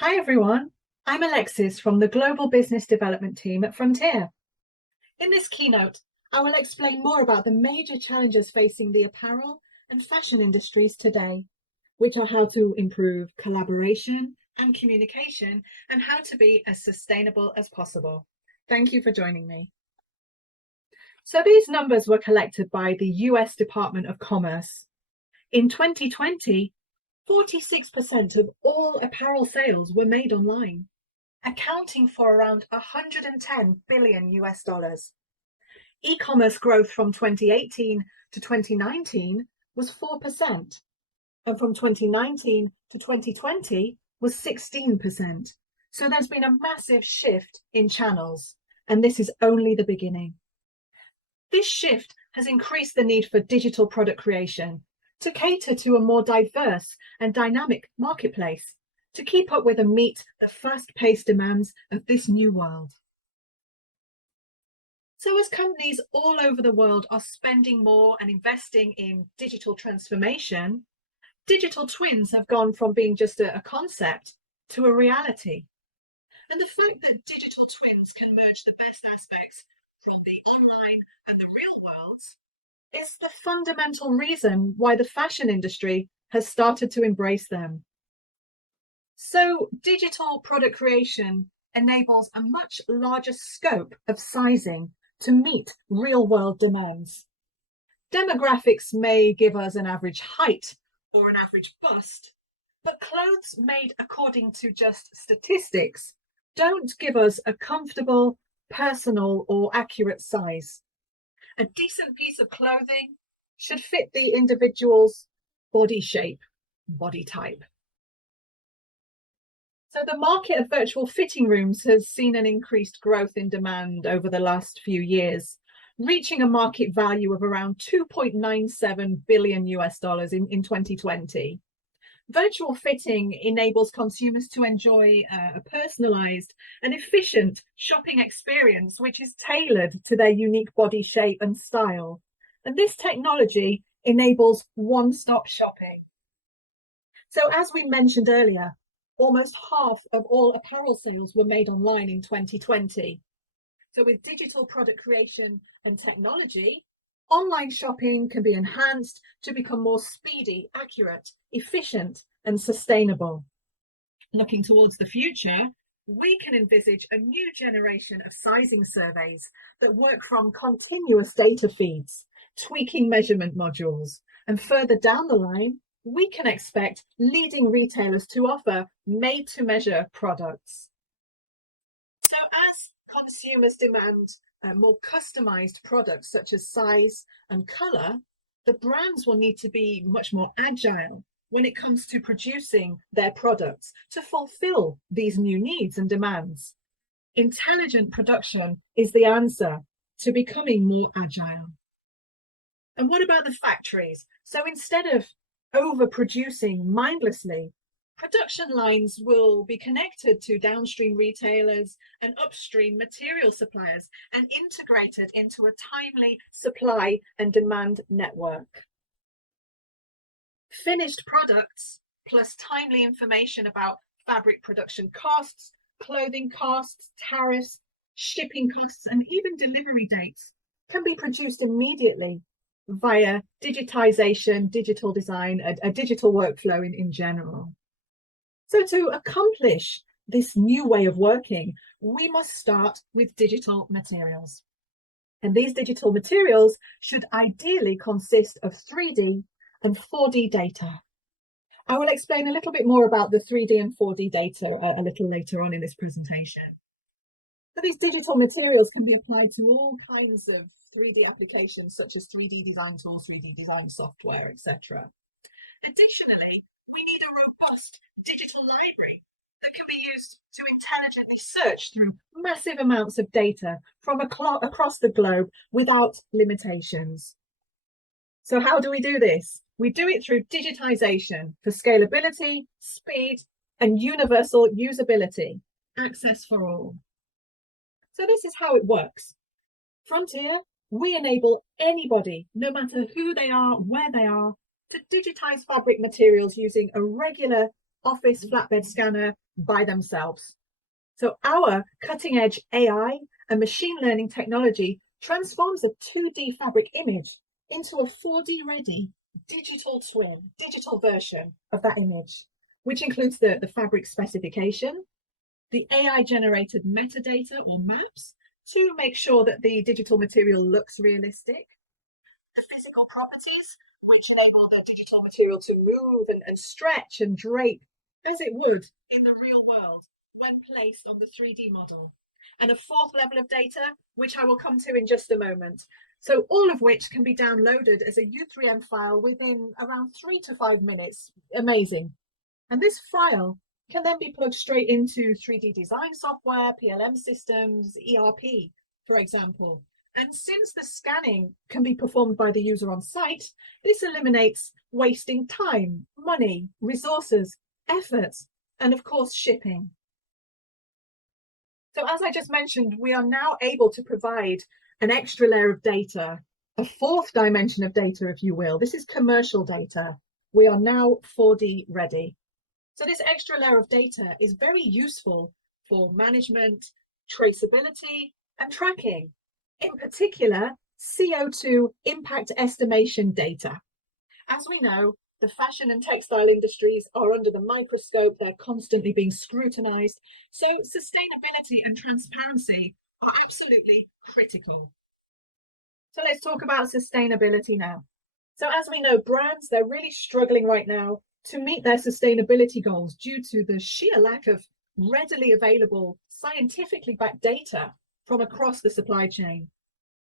Hi everyone, I'm Alexis from the Global Business Development team at Frontier. In this keynote, I will explain more about the major challenges facing the apparel and fashion industries today, which are how to improve collaboration and communication and how to be as sustainable as possible. Thank you for joining me. So these numbers were collected by the US Department of Commerce. In 2020, 46% of all apparel sales were made online, accounting for around 110 billion US dollars. E-commerce growth from 2018 to 2019 was 4%, and from 2019 to 2020 was 16%. So there's been a massive shift in channels, and this is only the beginning. This shift has increased the need for digital product creation to cater to a more diverse and dynamic marketplace, to keep up with and meet the fast-paced demands of this new world. So as companies all over the world are spending more and investing in digital transformation, digital twins have gone from being just a concept to a reality. And the fact that digital twins can merge the best aspects from the online and the real worlds is the fundamental reason why the fashion industry has started to embrace them. So digital product creation enables a much larger scope of sizing to meet real-world demands. Demographics may give us an average height or an average bust, but clothes made according to just statistics don't give us a comfortable, personal, or accurate size. A decent piece of clothing should fit the individual's body shape, body type. So the market of virtual fitting rooms has seen an increased growth in demand over the last few years, reaching a market value of around 2.97 billion US dollars in 2020. Virtual fitting enables consumers to enjoy a personalized and efficient shopping experience, which is tailored to their unique body shape and style. And this technology enables one-stop shopping. So as we mentioned earlier, almost half of all apparel sales were made online in 2020. So with digital product creation and technology, online shopping can be enhanced to become more speedy, accurate, efficient, and sustainable. Looking towards the future, we can envisage a new generation of sizing surveys that work from continuous data feeds, tweaking measurement modules, and further down the line, we can expect leading retailers to offer made-to-measure products. So as consumers demand more customized products such as size and color, the brands will need to be much more agile when it comes to producing their products to fulfill these new needs and demands. Intelligent production is the answer to becoming more agile. And what about the factories? So instead of overproducing mindlessly, production lines will be connected to downstream retailers and upstream material suppliers and integrated into a timely supply and demand network. Finished products plus timely information about fabric production costs, clothing costs, tariffs, shipping costs, and even delivery dates can be produced immediately via digitization, digital design, a digital workflow in general. So to accomplish this new way of working, we must start with digital materials. And these digital materials should ideally consist of 3D and 4D data. I will explain a little bit more about the 3D and 4D data a little later on in this presentation. But these digital materials can be applied to all kinds of 3D applications, such as 3D design tools, 3D design software, etc. Additionally, we need a robust digital library that can be used to intelligently search through massive amounts of data from across the globe without limitations. So how do we do this? We do it through digitization for scalability, speed, and universal usability, access for all. So this is how it works. Frontier, we enable anybody, no matter who they are, where they are, to digitize fabric materials using a regular office flatbed scanner by themselves. So our cutting edge AI and machine learning technology transforms a 2D fabric image into a 4D ready digital twin, digital version of that image, which includes the fabric specification, the AI generated metadata or maps to make sure that the digital material looks realistic, the physical properties, which enable the digital material to move and stretch and drape as it would in the real world when placed on the 3D model. And a fourth level of data, which I will come to in just a moment. So all of which can be downloaded as a U3M file within around 3 to 5 minutes. Amazing. And this file can then be plugged straight into 3D design software, PLM systems, ERP, for example. And since the scanning can be performed by the user on site, this eliminates wasting time, money, resources, efforts, and of course, shipping. So as I just mentioned, we are now able to provide an extra layer of data, a fourth dimension of data, if you will. This is commercial data. We are now 4D ready. So this extra layer of data is very useful for management, traceability, and tracking. In particular, CO2 impact estimation data. As we know, the fashion and textile industries are under the microscope. They're constantly being scrutinized. So sustainability and transparency are absolutely critical. So let's talk about sustainability now. So as we know, brands, they're really struggling right now to meet their sustainability goals due to the sheer lack of readily available, scientifically backed data from across the supply chain.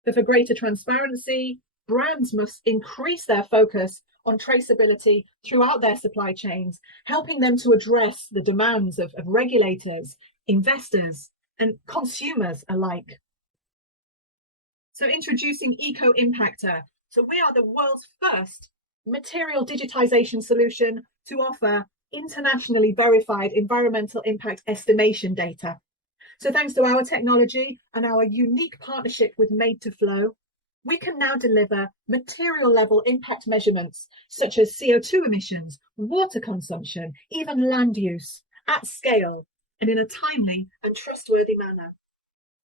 But for greater transparency, brands must increase their focus on traceability throughout their supply chains, helping them to address the demands of regulators, investors, and consumers alike. So introducing Eco Impactor. So we are the world's first material digitization solution to offer internationally verified environmental impact estimation data. So thanks to our technology and our unique partnership with Made to Flow, we can now deliver material level impact measurements such as CO2 emissions, water consumption, even land use at scale and in a timely and trustworthy manner.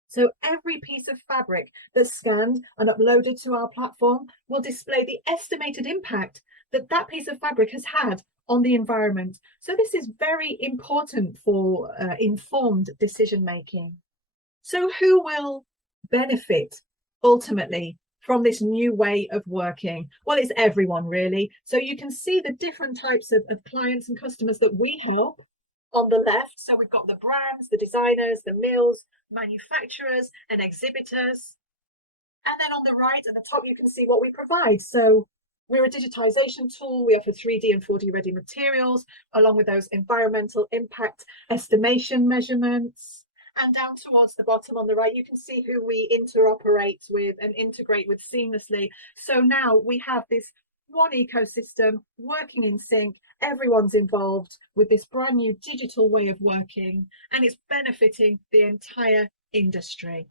So every piece of fabric that's scanned and uploaded to our platform will display the estimated impact that that piece of fabric has had on the environment. So this is very important for informed decision making. So who will benefit ultimately from this new way of working? Well, it's everyone really. So you can see the different types of clients and customers that we help on the left. So we've got the brands, the designers, the mills, manufacturers and exhibitors. And then on the right at the top, you can see what we provide. So we're a digitization tool. We offer 3D and 4D ready materials, along with those environmental impact estimation measurements. And down towards the bottom on the right, you can see who we interoperate with and integrate with seamlessly. So now we have this one ecosystem working in sync. Everyone's involved with this brand new digital way of working, and it's benefiting the entire industry.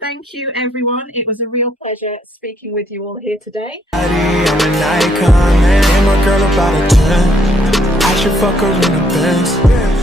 Thank you, everyone. It was a real pleasure speaking with you all here today. I'm an icon, man. I'm a girl about a 10. I should fuck her in the Benz.